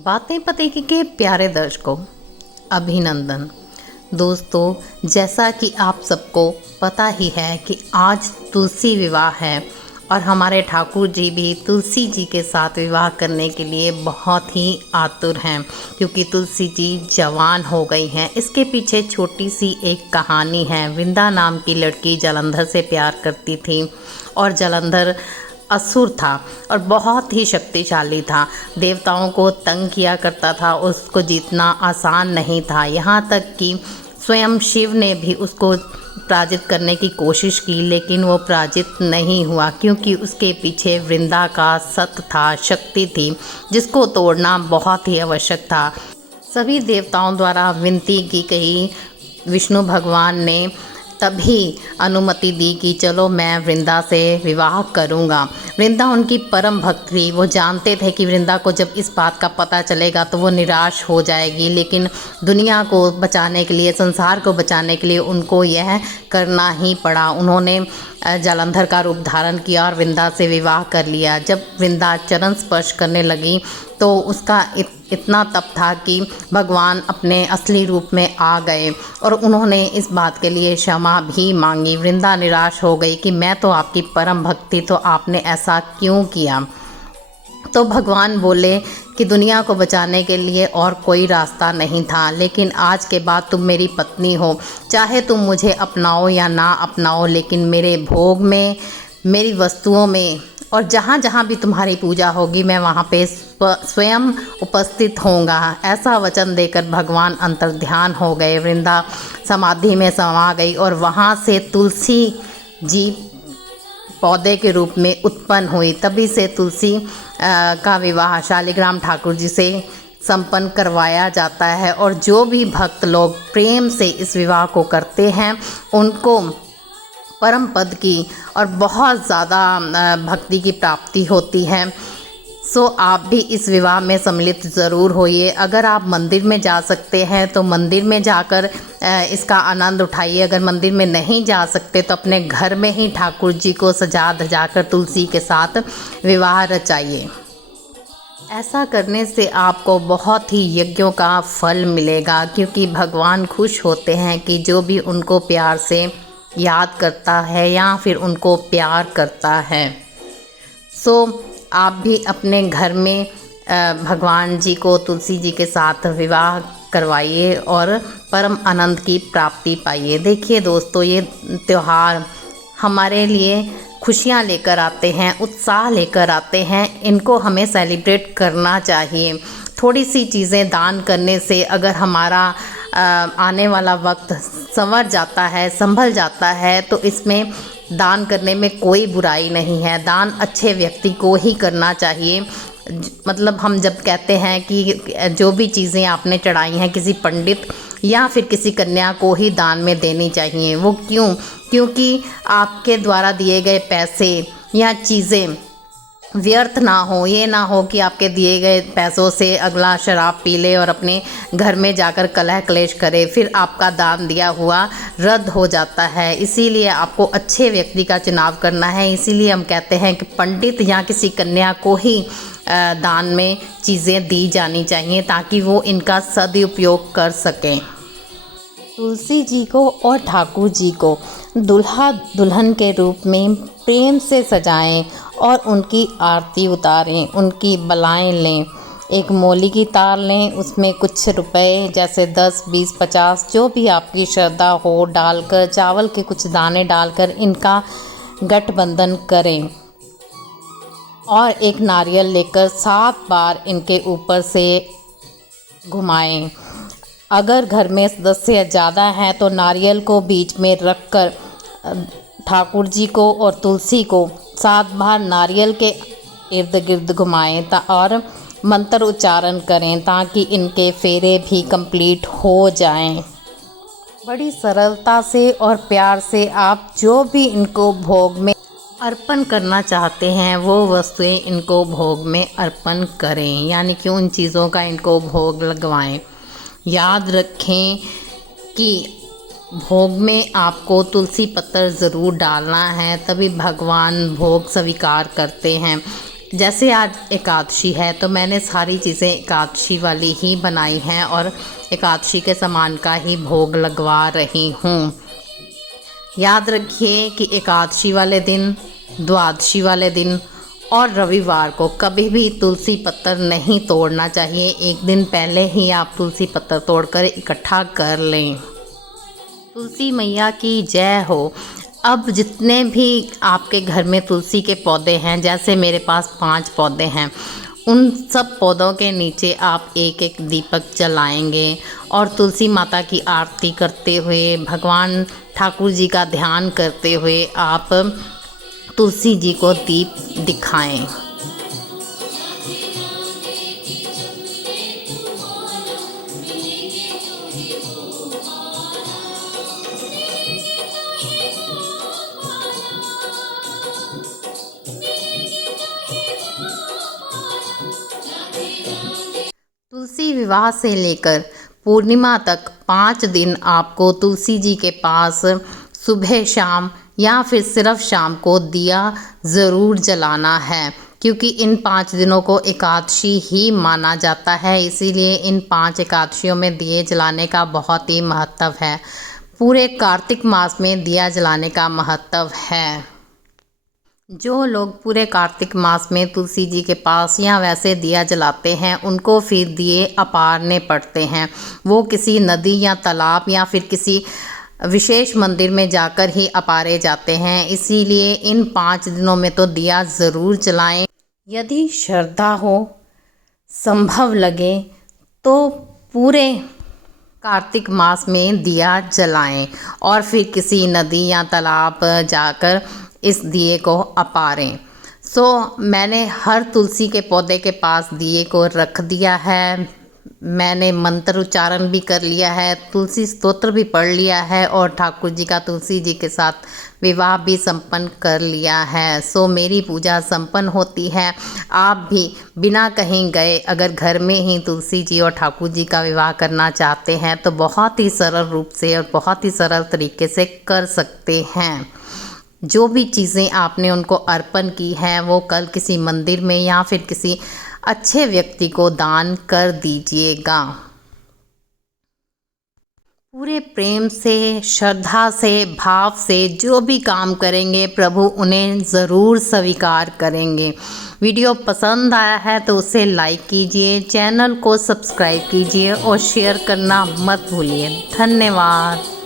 बातें पते के प्यारे दर्शकों, अभिनंदन। दोस्तों, जैसा कि आप सबको पता ही है कि आज तुलसी विवाह है और हमारे ठाकुर जी भी तुलसी जी के साथ विवाह करने के लिए बहुत ही आतुर हैं, क्योंकि तुलसी जी जवान हो गई हैं। इसके पीछे छोटी सी एक कहानी है। वृंदा नाम की लड़की जालंधर से प्यार करती थी और जालंधर असुर था और बहुत ही शक्तिशाली था। देवताओं को तंग किया करता था, उसको जीतना आसान नहीं था। यहाँ तक कि स्वयं शिव ने भी उसको पराजित करने की कोशिश की, लेकिन वो पराजित नहीं हुआ, क्योंकि उसके पीछे वृंदा का सत्य था, शक्ति थी, जिसको तोड़ना बहुत ही आवश्यक था। सभी देवताओं द्वारा विनती की गई। विष्णु भगवान ने तभी अनुमति दी कि चलो मैं वृंदा से विवाह करूंगा। वृंदा उनकी परम भक्त थी। वो जानते थे कि वृंदा को जब इस बात का पता चलेगा तो वो निराश हो जाएगी, लेकिन दुनिया को बचाने के लिए, संसार को बचाने के लिए उनको यह करना ही पड़ा। उन्होंने जालंधर का रूप धारण किया और वृंदा से विवाह कर लिया। जब वृंदा चरण स्पर्श करने लगी तो उसका इतना तप था कि भगवान अपने असली रूप में आ गए और उन्होंने इस बात के लिए क्षमा भी मांगी। वृंदा निराश हो गई कि मैं तो आपकी परम भक्ति, तो आपने ऐसा क्यों किया। तो भगवान बोले कि दुनिया को बचाने के लिए और कोई रास्ता नहीं था, लेकिन आज के बाद तुम मेरी पत्नी हो। चाहे तुम मुझे अपनाओ या ना अपनाओ, लेकिन मेरे भोग में, मेरी वस्तुओं में और जहाँ जहाँ भी तुम्हारी पूजा होगी मैं वहाँ पे स्वयं उपस्थित होऊंगा। ऐसा वचन देकर भगवान अंतर्ध्यान हो गए। वृंदा समाधि में समा गई और वहाँ से तुलसी जी पौधे के रूप में उत्पन्न हुई। तभी से तुलसी का विवाह शालिग्राम ठाकुर जी से संपन्न करवाया जाता है और जो भी भक्त लोग प्रेम से इस विवाह को करते हैं उनको परम पद की और बहुत ज़्यादा भक्ति की प्राप्ति होती है। सो आप भी इस विवाह में सम्मिलित ज़रूर होइए। अगर आप मंदिर में जा सकते हैं तो मंदिर में जाकर इसका आनंद उठाइए। अगर मंदिर में नहीं जा सकते तो अपने घर में ही ठाकुर जी को सजा धजा कर तुलसी के साथ विवाह रचाइए। ऐसा करने से आपको बहुत ही यज्ञों का फल मिलेगा, क्योंकि भगवान खुश होते हैं कि जो भी उनको प्यार से याद करता है या फिर उनको प्यार करता है। सो आप भी अपने घर में भगवान जी को, तुलसी जी के साथ विवाह करवाइए और परम आनंद की प्राप्ति पाइए। देखिए दोस्तों, ये त्यौहार हमारे लिए खुशियाँ लेकर आते हैं, उत्साह लेकर आते हैं। इनको हमें सेलिब्रेट करना चाहिए। थोड़ी सी चीज़ें दान करने से अगर हमारा आने वाला वक्त संवर जाता है, संभल जाता है, तो इसमें दान करने में कोई बुराई नहीं है। दान अच्छे व्यक्ति को ही करना चाहिए। मतलब हम जब कहते हैं कि जो भी चीज़ें आपने चढ़ाई हैं किसी पंडित या फिर किसी कन्या को ही दान में देनी चाहिए। वो क्यों? क्योंकि आपके द्वारा दिए गए पैसे या चीज़ें व्यर्थ ना हो। ये ना हो कि आपके दिए गए पैसों से अगला शराब पी ले और अपने घर में जाकर कलह क्लेश करे, फिर आपका दान दिया हुआ रद्द हो जाता है। इसीलिए आपको अच्छे व्यक्ति का चुनाव करना है। इसीलिए हम कहते हैं कि पंडित या किसी कन्या को ही दान में चीज़ें दी जानी चाहिए, ताकि वो इनका सदुपयोग कर सकें। तुलसी जी को और ठाकुर जी को दुल्हा दुल्हन के रूप में प्रेम से सजाएं और उनकी आरती उतारें, उनकी बलाएं लें। एक मौली की तार लें, उसमें कुछ रुपए जैसे 10, 20, 50 जो भी आपकी श्रद्धा हो डालकर, चावल के कुछ दाने डालकर इनका गठबंधन करें और एक नारियल लेकर 7 बार इनके ऊपर से घुमाएं। अगर घर में सदस्य ज़्यादा हैं तो नारियल को बीच में रखकर ठाकुर जी को और तुलसी को 7 बार नारियल के इर्द गिर्द घुमाएं और मंत्र उच्चारण करें, ताकि इनके फेरे भी कंप्लीट हो जाएं। बड़ी सरलता से और प्यार से आप जो भी इनको भोग में अर्पण करना चाहते हैं वो वस्तुएं इनको भोग में अर्पण करें, यानी कि उन चीज़ों का इनको भोग लगवाएं। याद रखें कि भोग में आपको तुलसी पत्र ज़रूर डालना है, तभी भगवान भोग स्वीकार करते हैं। जैसे आज एकादशी है तो मैंने सारी चीज़ें एकादशी वाली ही बनाई हैं और एकादशी के सामान का ही भोग लगवा रही हूँ। याद रखिए कि एकादशी वाले दिन, द्वादशी वाले दिन और रविवार को कभी भी तुलसी पत्तर नहीं तोड़ना चाहिए। एक दिन पहले ही आप तुलसी पत्तर तोड़कर इकट्ठा कर लें। तुलसी मैया की जय हो। अब जितने भी आपके घर में तुलसी के पौधे हैं, जैसे मेरे पास 5 पौधे हैं, उन सब पौधों के नीचे आप एक एक दीपक जलाएंगे और तुलसी माता की आरती करते हुए, भगवान ठाकुर जी का ध्यान करते हुए आप तुलसी जी को दीप दिखाएं। तुलसी विवाह से लेकर पूर्णिमा तक 5 दिन आपको तुलसी जी के पास सुबह शाम या फिर सिर्फ शाम को दिया ज़रूर जलाना है, क्योंकि इन 5 दिनों को एकादशी ही माना जाता है। इसीलिए इन 5 एकादशियों में दिए जलाने का बहुत ही महत्व है। पूरे कार्तिक मास में दिया जलाने का महत्व है। जो लोग पूरे कार्तिक मास में तुलसी जी के पास या वैसे दिया जलाते हैं, उनको फिर दिए अपारने पड़ते हैं। वो किसी नदी या तालाब या फिर किसी विशेष मंदिर में जाकर ही अपारे जाते हैं। इसीलिए इन 5 दिनों में तो दिया ज़रूर जलाएं। यदि श्रद्धा हो, संभव लगे तो पूरे कार्तिक मास में दिया जलाएं और फिर किसी नदी या तालाब जाकर इस दिए को अपारें। मैंने हर तुलसी के पौधे के पास दिए को रख दिया है। मैंने मंत्र उच्चारण भी कर लिया है, तुलसी स्तोत्र भी पढ़ लिया है और ठाकुर जी का तुलसी जी के साथ विवाह भी संपन्न कर लिया है। मेरी पूजा संपन्न होती है। आप भी बिना कहीं गए अगर घर में ही तुलसी जी और ठाकुर जी का विवाह करना चाहते हैं तो बहुत ही सरल रूप से और बहुत ही सरल तरीके से कर सकते हैं। जो भी चीज़ें आपने उनको अर्पण की हैं वो कल किसी मंदिर में या फिर किसी अच्छे व्यक्ति को दान कर दीजिएगा। पूरे प्रेम से, श्रद्धा से, भाव से जो भी काम करेंगे प्रभु उन्हें ज़रूर स्वीकार करेंगे। वीडियो पसंद आया है तो उसे लाइक कीजिए, चैनल को सब्सक्राइब कीजिए और शेयर करना मत भूलिए। धन्यवाद।